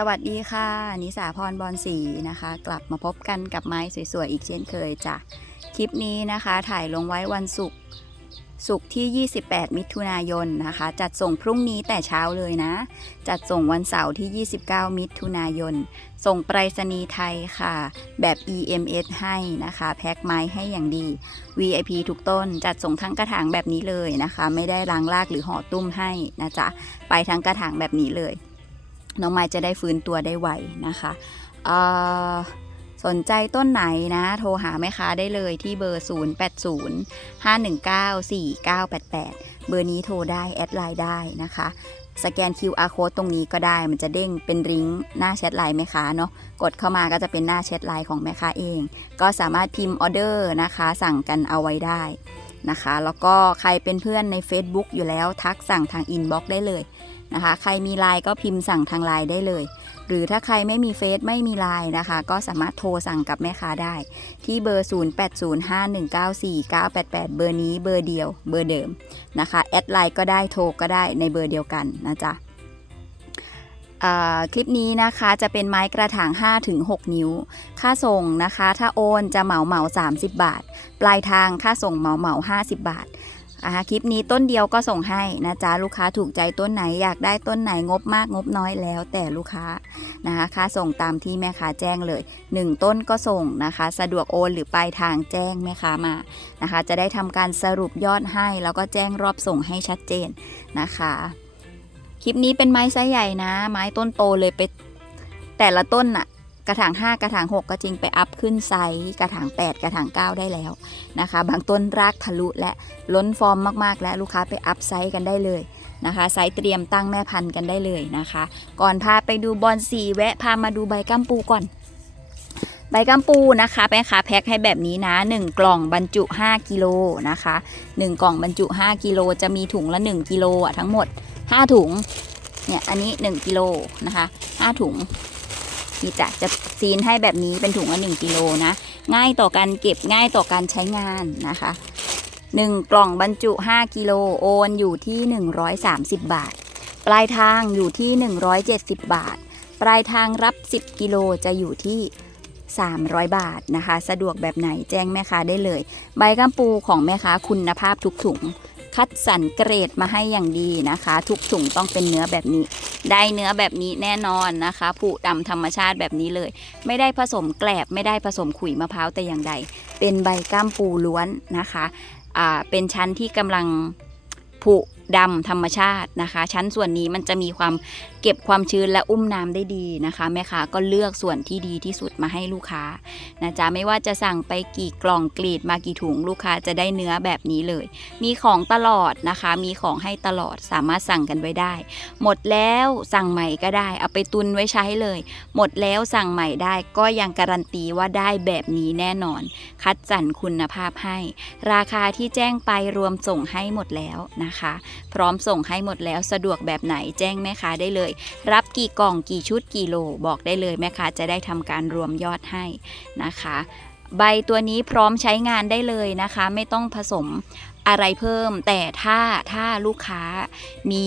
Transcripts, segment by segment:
สวัสดีค่ะ นิสาพรบอลสีนะคะ กลับมาพบกันกับไม้สวยๆ อีกเช่นเคยจ้ะคลิปนี้นะคะถ่ายลงไว้วันศุกร์ศุกร์ที่ 28 มิถุนายนนะคะ จัดส่งพรุ่งนี้แต่เช้าเลยนะ จัดส่งวันเสาร์ที่ 29 มิถุนายน ส่งไปรษณีย์ไทยค่ะ แบบ EMS ให้นะคะ แพ็คไม้ให้อย่างดี VIP ทุกต้นจัดส่งทั้งกระถางแบบนี้เลยนะคะ ไม่ได้ล้างลากหรือห่อตุ้มให้นะจ๊ะ ไปทั้งกระถางแบบนี้เลย น้องไม้จะได้ฟื้นตัวได้ไวนะคะเอ่อสนใจต้นไหนนะ โทรหาแม่ค้าได้เลยที่เบอร์ 080 519 4988 เบอร์นี้โทรได้ แอดไลน์ได้นะคะ สแกน QR code ตรงนี้ก็ได้ มันจะเด้งเป็นริงก์หน้าแชทไลน์แม่ค้าเนาะ กดเข้ามาก็จะเป็นหน้าแชทไลน์ของแม่ค้าเอง ก็สามารถพิมพ์ออเดอร์นะคะ สั่งกันเอาไว้ได้นะคะ แล้วก็ใครเป็นเพื่อนใน Facebook อยู่แล้วทักสั่งทางอินบ็อกได้เลย นะคะ ใครมีไลน์ก็พิมพ์สั่งทางไลน์ได้เลย หรือถ้าใครไม่มีเฟซไม่มีไลน์นะคะ ก็สามารถโทรสั่งกับแม่ค้าได้ ที่เบอร์ 0805194988 เบอร์นี้เบอร์เดียว เบอร์เดิมนะคะ แอดไลน์ก็ได้โทรก็ได้ในเบอร์เดียวกันนะจ๊ะคลิปนี้นะคะจะเป็นไม้กระถาง 5-6 นิ้ว ค่าส่งนะคะ ถ้าโอนจะเหมาเหมา 30 บาท ปลายทางค่าส่งเหมาเหมา 50 บาท นะคะคลิปนี้ต้นเดียวก็ส่งให้นะจ๊ะลูกค้าถูกใจต้นไหนอยากได้ต้นไหนงบมากงบน้อยแล้วแต่ลูกค้านะคะค่าส่งตามที่แม่ค้าแจ้งเลย 1 ต้นก็ส่งนะคะ สะดวกโอนหรือปลายทางแจ้งแม่ค้ามานะคะ จะได้ทำการสรุปยอดให้ แล้วก็แจ้งรอบส่งให้ชัดเจนนะคะ คลิปนี้เป็นไม้ไซส์ใหญ่นะ ไม้ต้นโตเลยไปแต่ละต้นน่ะ กระถาง 5 กระถาง 6 ก็จริงไปอัพขึ้นไซส์กระถาง 8 กระถาง 9 ได้แล้วนะคะ บางต้นรากทะลุและล้นฟอร์มมากๆ และลูกค้าไปอัพไซส์กันได้เลยนะคะไซส์เตรียมตั้งแม่พันธุ์กันได้เลยนะคะ ก่อนพาไปดูบอลสีแวะพามาดูใบกัมปูก่อน ใบกัมปูนะคะแม่ค้าแพ็คให้แบบนี้นะ 1 กล่องบรรจุ 5 กิโลนะคะ 1 กล่องบรรจุ 5 กิโลจะมีถุงละ 1 กิโลอะทั้งหมด 5 ถุงเนี่ยอันนี้ 1 กิโลนะคะ 5 ถุง นี่จ้ะจะซีนให้แบบนี้เป็นถุงละ1กิโลนะ ง่ายต่อการเก็บง่ายต่อการใช้งานนะคะ1กล่องบรรจุ 5 กิโลโอนอยู่ที่ 130 บาท ปลายทางอยู่ที่ 170 บาท ปลายทางรับ 10 กิโลจะอยู่ที่ 300 บาทนะคะ สะดวกแบบไหนแจ้งแม่ค้าได้เลย ใบกัมปูของแม่ค้าคุณภาพทุกถุง คัดสรรเกรดมาให้อย่างดีนะคะ ทุกถุงต้องเป็นเนื้อแบบนี้ ได้เนื้อแบบนี้แน่นอนนะคะผุดำธรรมชาติแบบนี้เลย ไม่ได้ผสมแกลบไม่ได้ผสมขุยมะพร้าวแต่อย่างใด เป็นใบก้ามปูล้วนนะคะ อ่าเป็นชั้นที่กำลังผุ ดำธรรมชาตินะคะ ชั้นส่วนนี้มันจะมีความเก็บความชื้นและอุ้มน้ำได้ดีนะคะแม่ค้าก็เลือกส่วนที่ดีที่สุดมาให้ลูกค้านะจ๊ะไม่ว่าจะสั่งไปกี่กล่องกรีดมากี่ถุงลูกค้าจะได้เนื้อแบบนี้เลย มีของตลอดนะคะ มีของให้ตลอดสามารถสั่งกันไว้ได้ หมดแล้วสั่งใหม่ก็ได้ เอาไปตุนไว้ใช้เลย หมดแล้วสั่งใหม่ได้ก็ยังการันตีว่าได้แบบนี้แน่นอน คัดสรรคุณภาพให้ ราคาที่แจ้งไปรวมส่งให้หมดแล้วนะคะพร้อมส่งให้หมดแล้วสะดวกแบบไหนแจ้งแม่ค้าได้เลย รับกี่กล่องกี่ชุดกี่โลบอกได้เลยแม่ค้าจะได้ทำการรวมยอดให้นะคะใบตัวนี้พร้อมใช้งานได้เลยนะคะ ไม่ต้องผสมอะไรเพิ่ม แต่ถ้าถ้าลูกค้ามี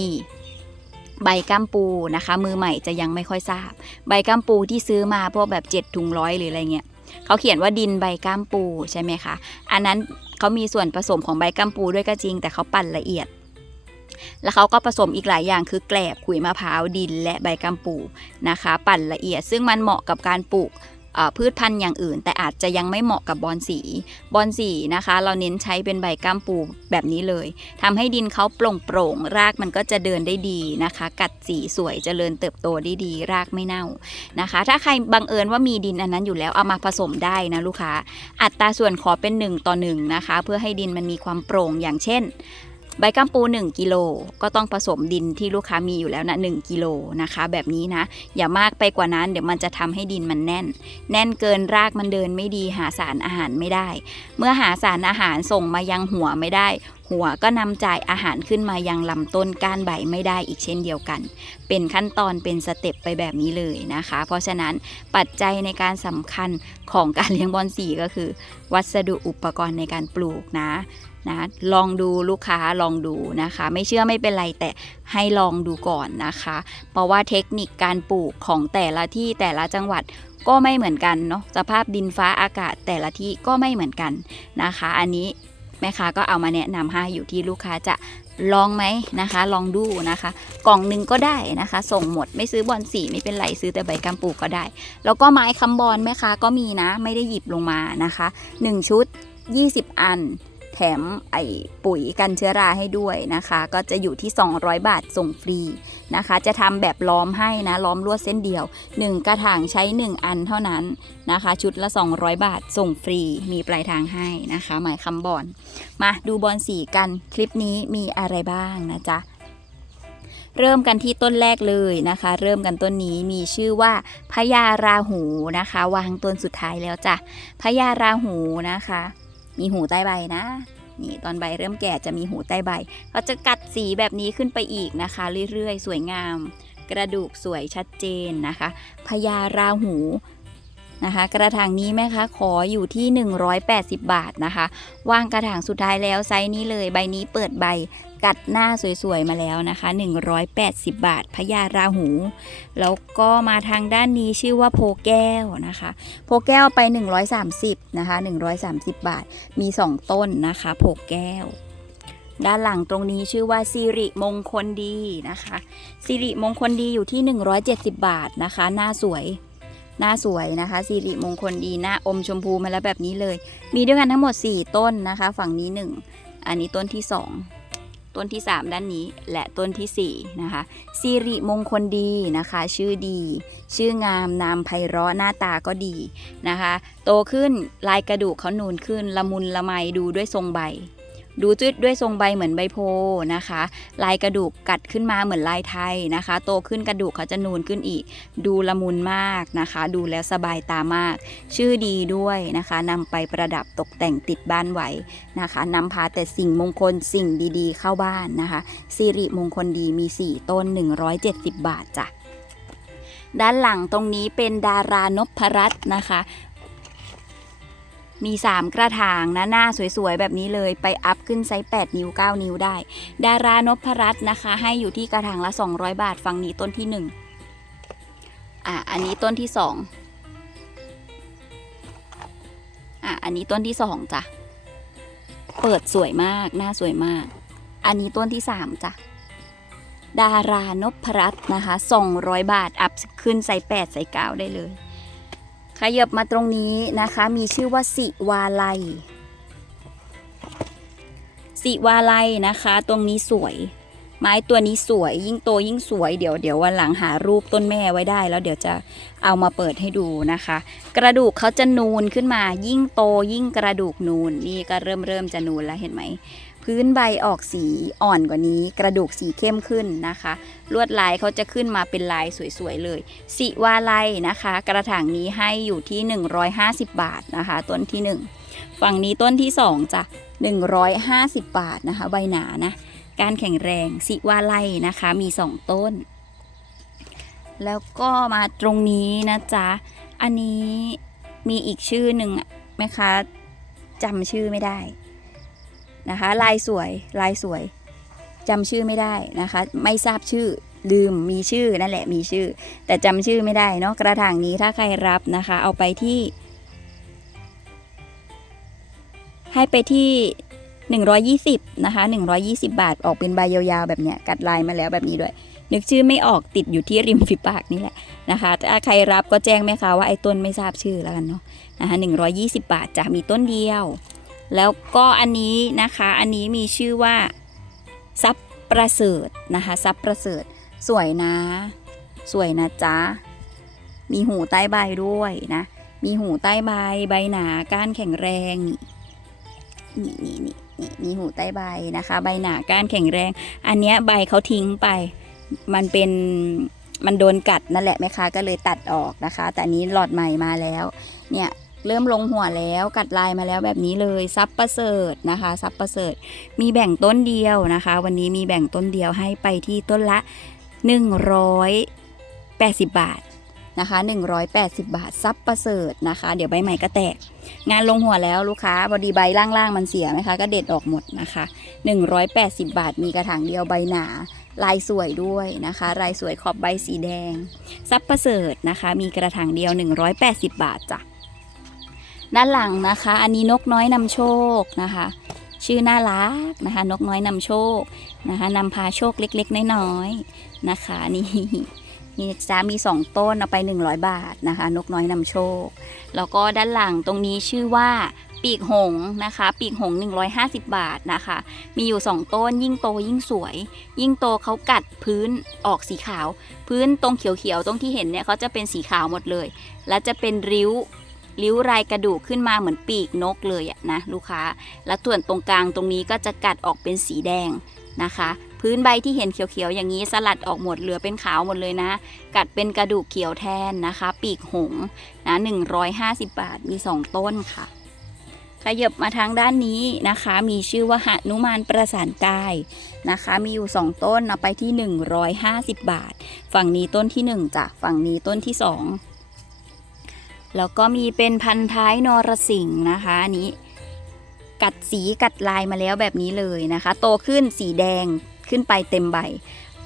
ใบกัมปูนะคะ มือใหม่จะยังไม่ค่อยทราบ ใบกัมปูที่ซื้อมาพวกแบบ 7 ถุงร้อยหรืออะไรเงี้ยเขาเขียนว่าดินใบกัมปูใช่ไหมคะ อันนั้นเขามีส่วนผสมของใบกัมปูด้วยก็จริง แต่เขาปั่นละเอียด แล้วเขาก็ผสมอีกหลายอย่างคือแกลบขุยมะพร้าวดิน และใบกัมปูนะคะ ปั่นละเอียด ซึ่งมันเหมาะกับการปลูกพืชพันธุ์อย่างอื่น แต่อาจจะยังไม่เหมาะกับบอนสีบอนสีนะคะ เราเน้นใช้เป็นใบก้ามปูแบบนี้เลยทำให้ดินเขาโปร่งโปร่งๆรากมันก็จะเดินได้ดีนะคะ กัดสีสวยเจริญเติบโตได้ดี รากไม่เน่านะคะ ถ้าใครบังเอิญว่ามีดินอันนั้นอยู่แล้วเอามาผสมได้นะลูกค้า อัตราส่วนขอเป็น 1 ต่อ1นะคะเพื่อให้ดินมันมีความโปร่งอย่างเช่น ใบกัมปู 1กิโลก็ต้องผสมดินที่ลูกค้ามีอยู่แล้วนะ1กิโลนะคะ แบบนี้นะ อย่ามากไปกว่านั้นเดี๋ยวมันจะทำให้ดินมันแน่น แน่นเกินรากมันเดินไม่ดีหาสารอาหารไม่ได้ เมื่อหาสารอาหารส่งมายังหัวไม่ได้ หัวก็นำจ่ายอาหารขึ้นมายังลำต้นก้านใบไม่ได้อีกเช่นเดียวกัน เป็นขั้นตอนเป็นสเต็ปไปแบบนี้เลยนะคะ เพราะฉะนั้นปัจจัยในการสำคัญของการเลี้ยงบอนสีก็คือ วัสดุอุปกรณ์ในการปลูกนะ นะลองดูลูกค้าลองดูนะคะ ไม่เชื่อไม่เป็นไรแต่ให้ลองดูก่อนนะคะ เพราะว่าเทคนิคการปลูกของแต่ละที่แต่ละจังหวัดก็ไม่เหมือนกันเนาะสภาพดินฟ้าอากาศแต่ละที่ก็ไม่เหมือนกันนะคะ อันนี้แม่ค้าก็เอามาแนะนำให้อยู่ที่ลูกค้าจะลองไหมนะคะ ลองดูนะคะ กล่องหนึ่งก็ได้นะคะ ส่งหมดไม่ซื้อบอลสีไม่เป็นไรซื้อแต่ใบกำปูก็ได้ แล้วก็ไม้คำบอลแม่ค้าก็มีนะ ไม่ได้หยิบลงมานะคะ 1 ชุด 20 อัน แถมไอปุ๋ยกันเชื้อราให้ด้วยนะคะ ก็จะอยู่ที่ 200 บาทส่งฟรีนะคะ จะทำแบบล้อมให้นะล้อมลวดเส้นเดียว 1 กระถางใช้ 1 อันเท่านั้นนะคะ ชุดละ 200 บาทส่งฟรีมีปลายทางให้นะคะ หมายคำบอลมาดูบอลสีกันคลิปนี้มีอะไรบ้างนะจ๊ะเริ่มกันที่ต้นแรกเลยนะคะ เริ่มกันต้นนี้มีชื่อว่าพญาราหูนะคะ วางต้นสุดท้ายแล้วจ้ะพญาราหูนะคะ มีหูใต้ใบนะ นี่ตอนใบเริ่มแก่จะมีหูใต้ใบเราจะกัดสีแบบนี้ขึ้นไปอีกนะคะ เรื่อยๆ สวยงาม กระดูกสวยชัดเจนนะคะพญาราหูนะคะ กระถางนี้แม่คะขออยู่ที่ 180 บาทนะคะวางกระถางสุดท้ายแล้วไซส์นี้เลย ใบนี้เปิดใบ กัดหน้าสวยๆมาแล้วนะคะ 180 บาทพญาราหู แล้วก็มาทางด้านนี้ชื่อว่าโพแก้วนะคะ โพแก้วไป 130นะคะ130 บาทมี 2 ต้นนะคะ โพแก้ว ด้านหลังตรงนี้ชื่อว่าสิริมงคลดีนะคะสิริมงคลดีอยู่ที่ 170 บาทนะคะ หน้าสวยหน้าสวยนะคะสิริมงคลดีหน้าอมชมพูมาแล้วแบบนี้เลย มีด้วยกันทั้งหมด 4 ต้นนะคะ ฝั่งนี้ 1 อันนี้ต้นที่ 2 ต้นที่ 3 ด้านนี้และต้นทีสี่4นะคะสิริมงคลดีนะคะ ชื่อดี ชื่องามนามไพเราะหน้าตาก็ดีนะคะ โตขึ้นลายกระดูกเขานูนขึ้น ละมุนละไมดูด้วยทรงใบ ดูจุดด้วยทรงใบเหมือนใบโพนะคะ ลายกระดูกกัดขึ้นมาเหมือนลายไทยนะคะ โตขึ้นกระดูกเขาจะนูนขึ้นอีก ดูละมุนมากนะคะ ดูแล้วสบายตามาก ชื่อดีด้วยนะคะนำไปประดับตกแต่งติดบ้านไว้นะคะนำพาแต่สิ่งมงคลสิ่งดีๆ เข้าบ้านนะคะสิริมงคลดีมี 4 ต้น 170 บาทจ้ะด้านหลังตรงนี้เป็นดารานพรัตน์นะคะ มี 3 กระถางนะหน้าสวยๆ แบบนี้เลยไปอัพขึ้นไซส์ 8 นิ้ว 9 นิ้วได้ ดารานพรัตน์นะคะ ให้อยู่ที่กระถางละ 200 บาทฝั่งนี้ต้นที่ 1 อะ อันนี้ต้นที่ 2 อะ อันนี้ต้นที่ 2จ้ะ เปิดสวยมากหน้าสวยมาก อันนี้ต้นที่ 3จ้ะดารานพรัตน์นะคะ 200 บาทอัพขึ้นใส่8ใส่9ได้เลย ขยับมาตรงนี้นะคะ มีชื่อว่าสิวาลัย สิวาลัยนะคะ ตรงนี้สวย ไม้ตัวนี้สวย ยิ่งโตยิ่งสวย เดี๋ยวเดี๋ยววันหลังหารูปต้นแม่ไว้ได้ แล้วเดี๋ยวจะเอามาเปิดให้ดูนะคะ กระดูกเขาจะนูนขึ้นมา ยิ่งโตยิ่งกระดูกนูน นี่ก็เริ่มเริ่มจะนูนแล้วเห็นไหม พื้นใบออกสีอ่อนกว่านี้ กระดูกสีเข้มขึ้นนะคะ ลวดลายเขาจะขึ้นมาเป็นลายสวยๆเลย สิวาลัยนะคะ กระถางนี้ให้อยู่ที่ 150 บาทนะคะ ต้นที่ 1 ฝั่งนี้ต้นที่ 2จ้ะ150 บาทนะคะ ใบหนานะ การแข็งแรงสิวาลัยนะคะมี 2 ต้น แล้วก็มาตรงนี้นะจ๊ะ อันนี้มีอีกชื่อหนึ่งไหมคะจำชื่อไม่ได้ นะคะ ลายสวยลายสวยจำชื่อไม่ได้นะคะ ไม่ทราบชื่อลืมมีชื่อนั่นแหละมีชื่อ แต่จำชื่อไม่ได้เนาะกระถางนี้ถ้าใครรับนะคะ เอาไปที่ ให้ไปที่ 120นะคะ120 บาทออกเป็นใบยาวๆแบบเนี้ยกัดลายมาแล้วแบบนี้ด้วย นึกชื่อไม่ออกติดอยู่ที่ริมฝีปากนี่แหละนะคะถ้าใครรับก็แจ้งแม่ค้าว่าไอ้ต้นไม่ทราบชื่อแล้วกันเนาะนะคะ120 บาทจะมีต้นเดียว แล้วก็อันนี้นะคะอันนี้มีชื่อว่าซับประเสริฐนะคะซับประเสริฐสวยนะ สวยนะจ๊ะมีหูใต้ใบด้วยนะ มีหูใต้ใบใบหนาก้านแข็งแรงนี่นี่นี่นี่มีหูใต้ใบนะคะ ใบหนาก้านแข็งแรง อันเนี้ยใบเขาทิ้งไป มันเป็นมันโดนกัดนั่นแหละแม่ค้าก็เลยตัดออกนะคะ แต่นนี้หลอดใหม่มาแล้ว เนี่ย เริ่มลงหัวแล้วกัดลายมาแล้วแบบนี้เลยซับประเสริฐนะคะซับประเสริฐมีแบ่งต้นเดียวนะคะ วันนี้มีแบ่งต้นเดียวให้ไปที่ต้นละ 180 บาทนะคะ 180 บาทซับประเสริฐนะคะ เดี๋ยวใบใหม่ก็แตก งานลงหัวแล้วลูกค้าพอดีใบล่างๆมันเสียไหมคะก็เด็ดออกหมดนะคะ 180 บาทมีกระถางเดียวใบหนาลายสวยด้วยนะคะ ลายสวยขอบใบสีแดงซับประเสริฐนะคะ มีกระถางเดียว 180 บาทจ้ะ ด้านหลังนะคะ อันนี้นกน้อยนำโชคนะคะ ชื่อน่ารักนะคะ นกน้อยนำโชคนะคะนำพาโชคเล็กๆ น้อยๆนะคะนี่นี่จ้ามีสองต้นเอาไป 100 บาทนะคะ นกน้อยนำโชค แล้วก็ด้านหลังตรงนี้ชื่อว่าปีกหงนะคะ ปีกหง 150 บาทนะคะ มีอยู่ 2 ต้นยิ่งโตยิ่งสวย ยิ่งโตเขากัดพื้นออกสีขาว พื้นตรงเขียวๆตรงที่เห็นเนี่ยเขาจะเป็นสีขาวหมดเลย และจะเป็นริ้ว ริ้วรายกระดูกขึ้นมาเหมือนปีกนกเลยอะนะลูกค้า และส่วนตรงกลางตรงนี้ก็จะกัดออกเป็นสีแดงนะคะ พื้นใบที่เห็นเขียวๆอย่างนี้สลัดออกหมดเหลือเป็นขาวหมดเลยนะ กัดเป็นกระดูกเขียวแทนนะคะ ปีกหงนะ150 บาทมี 2 ต้นค่ะขยับมาทางด้านนี้นะคะ มีชื่อว่าหนุมานประสานกายนะคะ มีอยู่ 2 ต้นเอาไปที่ 150 บาท ฝั่งนี้ต้นที่ 1จ้ะฝั่งนี้ต้นที่ 2 แล้วก็มีเป็นพันท้ายนรสิงห์นะคะอันนี้ กัดสีกัดลายมาแล้วแบบนี้เลยนะคะ โตขึ้นสีแดงขึ้นไปเต็มใบ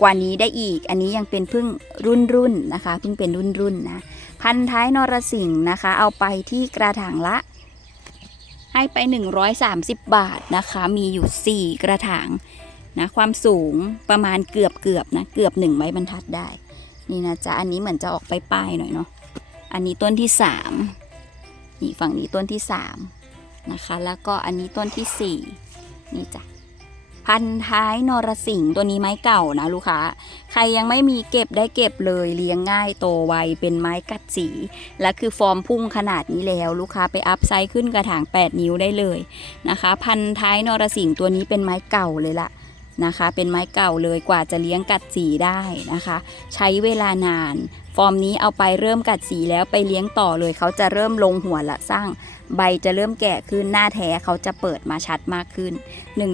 กว่านี้ได้อีก อันนี้ยังเป็นพิ่งรุ่นรุ่นนะคะเพิ่งเป็นรุ่นรุ่นนะพันท้ายนรสิงห์นะคะ เอาไปที่กระถางละ ให้ไป 130 บาทนะคะ มีอยู่ 4 กระถางนะความสูงประมาณเกือบเกือบนะเกือบ1ไม้บรรทัดได้ นี่นะจ๊ะอันนี้เหมือนจะออกไปป้ายหน่อยเนาะ อันนี้ต้นที่3นี่ฝั่งนี้ต้นที่3นะคะ แล้วก็อันนี้ต้นที่4นี่จ้ะพันท้ายนรสิงห์ตัวนี้ไม้เก่านะลูกค้า ใครยังไม่มีเก็บได้เก็บเลยเลี้ยงง่ายโตไวเป็นไม้กัดสี และคือฟอร์มพุ่งขนาดนี้แล้ว ลูกค้าไปอัพไซส์ขึ้นกระถาง 8 นิ้วได้เลยนะคะ พันท้ายนรสิงห์ตัวนี้เป็นไม้เก่าเลยล่ะ นะคะ เป็นไม้เก่าเลยกว่าจะเลี้ยงกัดสีได้นะคะ ใช้เวลานาน ฟอร์มนี้เอาไปเริ่มกัดสีแล้วไปเลี้ยงต่อเลย เขาจะเริ่มลงหัวละสร้าง ใบจะเริ่มแก่ขึ้นหน้าแท้เขาจะเปิดมาชัดมากขึ้น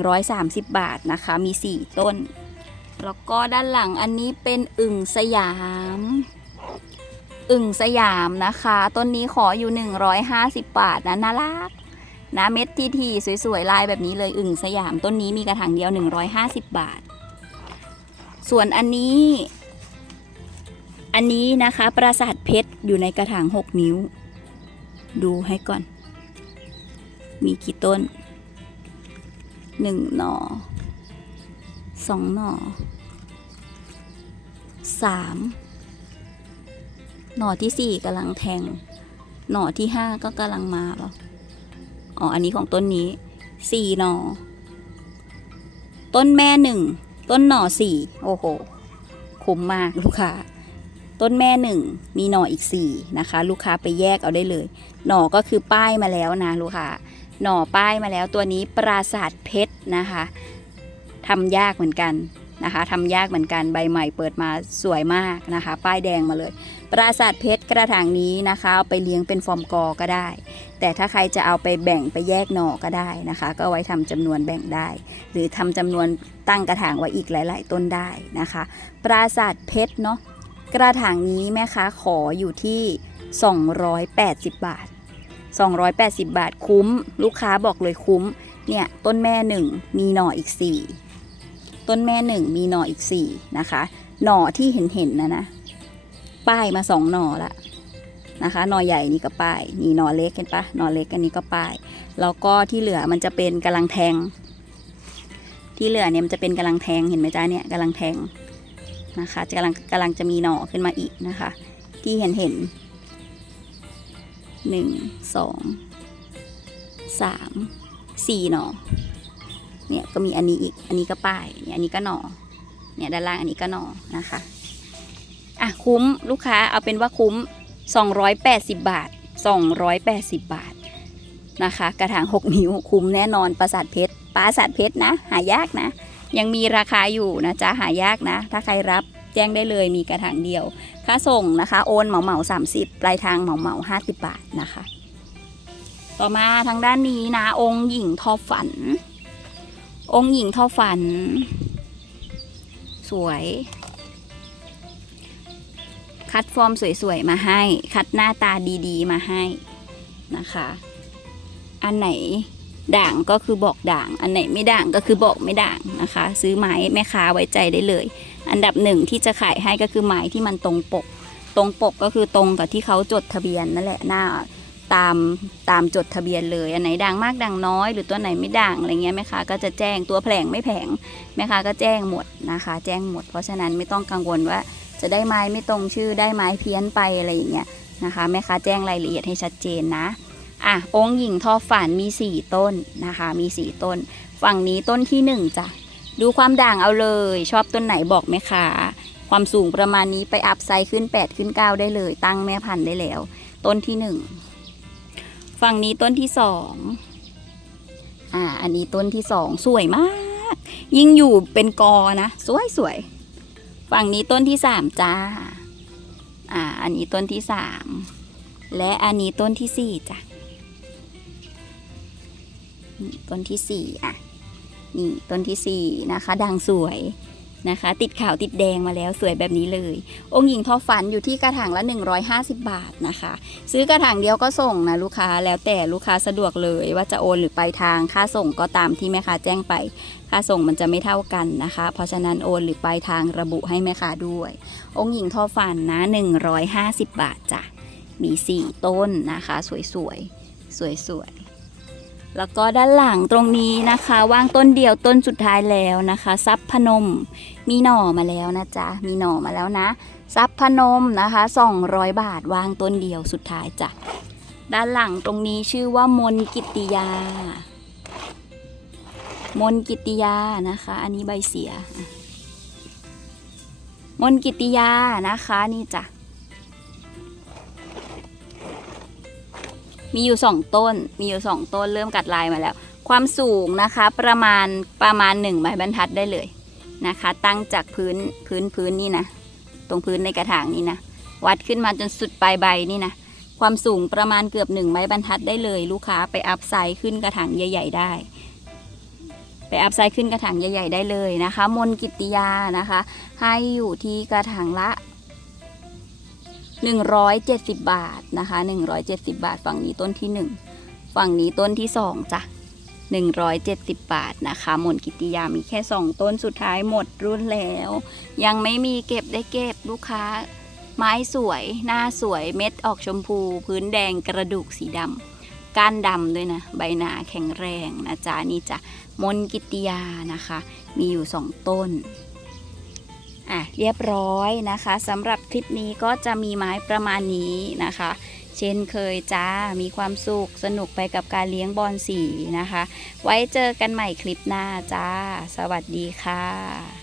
130 บาทนะคะ มี 4 ต้น แล้วก็ด้านหลังอันนี้เป็นอึ่งสยามอึ่งสยามนะคะ ต้นนี้ขออยู่ 150 บาทนะน่ารัก นะเม็ดทีทีสวยๆลายแบบนี้เลยอึ่งสยามต้นนี้มีกระถางเดียว 150 บาท ส่วนอันนี้ อันนี้นะคะปราสาทเพชรอยู่ในกระถาง 6 นิ้ว ดูให้ก่อน มีกี่ต้นหนึ่งหน่อสองหน่อสามหน่อที่สี่กำลังแทง หน่อที่ห้าก็กำลังมาเปล่า อ๋อ อันนี้ของต้นนี้สี่หน่อต้นแม่หนึ่ง ต้นหน่อสี่ โอ้โห คุ้มมากลูกค้า ต้นแม่หนึ่ง มีหน่ออีกสี่นะคะ ลูกค้าไปแยกเอาได้เลย หน่อก็คือป้ายมาแล้วนะลูกค้า หน่อป้ายมาแล้วตัวนี้ปราสาทเพชรนะคะทำยากเหมือนกันนะคะทำยากเหมือนกัน ใบใหม่เปิดมาสวยมากนะคะ ป้ายแดงมาเลย ปราสาทเพชรกระถางนี้นะคะ เอาไปเลี้ยงเป็นฟอร์มกอก็ได้ แต่ถ้าใครจะเอาไปแบ่งไปแยกหน่อก็ได้นะคะ ก็ไว้ทำจำนวนแบ่งได้ หรือทำจำนวนตั้งกระถางไว้อีกหลาย ๆ ต้นได้นะคะ ปราสาทเพชรเนาะกระถางนี้แม่ค้าขออยู่ที่ 280 บาท 280 บาทคุ้ม ลูกค้าบอกเลยคุ้ม เนี่ยต้นแม่หนึ่งมีหน่ออีก 4 ต้นแม่หนึ่งมีหน่ออีก 4 นะคะ หน่อที่เห็นเห็นๆนะนะ ป้ายมาสองหน่อละนะคะหน่อใหญ่นี่ก็ป้ายนี่หน่อเล็กเห็นปะหน่อเล็กอันนี้ก็ป้าย แล้วก็ที่เหลือมันจะเป็นกำลังแทง ที่เหลือเนี่ยมันจะเป็นกำลังแทงเห็นไหมจ๊ะเนี่ยกำลังแทงนะคะจะกำลังกำลังจะมีหน่อขึ้นมาอีกนะคะ ที่เห็นเห็นหนึ่งสองสามสี่หน่อเนี่ยก็มีอันนี้อีกอันนี้ก็ป้ายเนี่ยอันนี้ก็หน่อเนี่ยด้านล่างอันนี้ก็หน่อนะคะ อะคุ้มลูกค้าเอาเป็นว่าคุ้ม 280 บาท 280 บาทนะคะ กระถาง 6 นิ้วคุ้มแน่นอนปราสาทเพชรปราสาทเพชรนะ หายากนะ ยังมีราคาอยู่นะจ๊ะหายากนะ ถ้าใครรับแจ้งได้เลยมีกระถางเดียว ค่าส่งนะคะ โอนเหมาเหมาสามสิบปลายทางเหมาเหมาห้าสิบบาทนะคะ ต่อมาทางด้านนี้นะ องค์หญิงทอฝัน องค์หญิงทอฝัน สวย คัดฟอร์มสวยๆมาให้ คัดหน้าตาดีๆ มาให้นะคะ อันไหนด่างก็คือบอกด่าง อันไหนไม่ด่างก็คือบอกไม่ด่างนะคะ ซื้อไม้แม่ค้าไว้ใจได้เลย อันดับหนึ่งที่จะขายให้ก็คือไม้ที่มันตรงปก ตรงปกก็คือตรงกับที่เขาจดทะเบียนนั่นแหละหน้าตามตามจดทะเบียนเลย อันไหนด่างมากด่างน้อย หรือตัวไหนไม่ด่างอะไรเงี้ยแม่ค้าก็จะแจ้งตัวแผลงไม่แผงแม่ค้าก็แจ้งหมดนะคะ แจ้งหมด เพราะฉะนั้นไม่ต้องกังวลว่า จะได้ไม้ไม่ตรงชื่อได้ไม้เพี้ยนไปอะไรอย่างเงี้ยนะคะแม่ค้าแจ้งรายละเอียดให้ชัดเจนนะอะองค์หญิงทอฝันมี 4 ต้นนะคะมี 4 ต้น ฝั่งนี้ต้นที่1จ้ะดูความด่างเอาเลย ชอบต้นไหนบอกแม่ค้าความสูงประมาณนี้ไปอัพไซด์ขึ้น 8 ขึ้น 9 ได้เลย ตั้งแม่พันธุ์ได้แล้ว ต้นที่ 1 ฝั่งนี้ต้นที่ 2อ่าอันนี้ต้นที่ 2 สวยมาก ยิ่งอยู่เป็นกอนะ สวยสวย ฝั่งนี้ต้นที่สามจ้า อ่า อันนี้ต้นที่สาม และอันนี้ต้นที่สี่จ้ะ ต้นที่สี่อะ นี่ต้นที่สี่นะคะ ดังสวย นะคะ ติดขาวติดแดงมาแล้วสวยแบบนี้เลย องค์หญิงทอฝันอยู่ที่กระถางละ 150 บาทนะคะ ซื้อกระถางเดียวก็ส่งนะลูกค้าแล้วแต่ลูกค้าสะดวกเลยว่าจะโอนหรือไปลายทางค่าส่งก็ตามที่แม่ค้าแจ้งไป ค่าส่งมันจะไม่เท่ากันนะคะ เพราะฉะนั้นโอนหรือปลายทางระบุให้แม่ค้าด้วย องค์หญิงทอฝันนะ 150 บาทจ้ะมี 4 ต้นนะคะ สวยๆสวยๆ แล้วก็ด้านหลังตรงนี้นะคะว่างต้นเดียวต้นสุดท้ายแล้วนะคะซับพนมมีหน่อมาแล้วนะจ๊ะมีหน่อมาแล้วนะซับพนมนะคะ 200 บาทวางต้นเดียวสุดท้ายจ้ะด้านหลังตรงนี้ชื่อว่ามนกิติยา มนกิติยานะคะ อันนี้ใบเสีย มนกิตติยานะคะนี่จ้ะ มีอยู่สองต้น มีอยู่สองต้นเริ่มกัดลายมาแล้ว ความสูงนะคะประมาณประมาณหนึ่งใบบรรทัดได้เลยนะคะ ตั้งจากพื้นพื้นพื้นนี่นะ ตรงพื้นในกระถางนี่นะ วัดขึ้นมาจนสุดปลายใบนี่นะ ความสูงประมาณเกือบหนึ่งไม้บรรทัดได้เลย ลูกค้าไปอัพไซด์ขึ้นกระถางใหญ่ ๆ ได้ไปอัพไซด์ขึ้นกระถางใหญ่ ๆ ได้เลยนะคะ มนกิติยานะคะ ให้อยู่ที่กระถางละ 170 บาทนะคะ 170 บาท ฝั่งนี้ต้นที่ 1 ฝั่งนี้ต้นที่ 2จ้ะ170 บาทนะคะมนกิติยามีแค่ 2 ต้นสุดท้ายหมดรุ่นแล้ว ยังไม่มีเก็บได้เก็บลูกค้า ไม้สวย หน้าสวยเม็ดออกชมพู พื้นแดงกระดูกสีดำก้านดำด้วยนะ ใบหนาแข็งแรงนะจ๊ะนี่จ้ะมนกิตติยานะคะ มีอยู่ 2 ต้น อะเรียบร้อยนะคะสำหรับคลิปนี้ก็จะมีไม้ประมาณนี้นะคะ เช่นเคยจ้ามีความสุขสนุกไปกับการเลี้ยงบอลสีนะคะ ไว้เจอกันใหม่คลิปหน้าจ้า สวัสดีค่ะ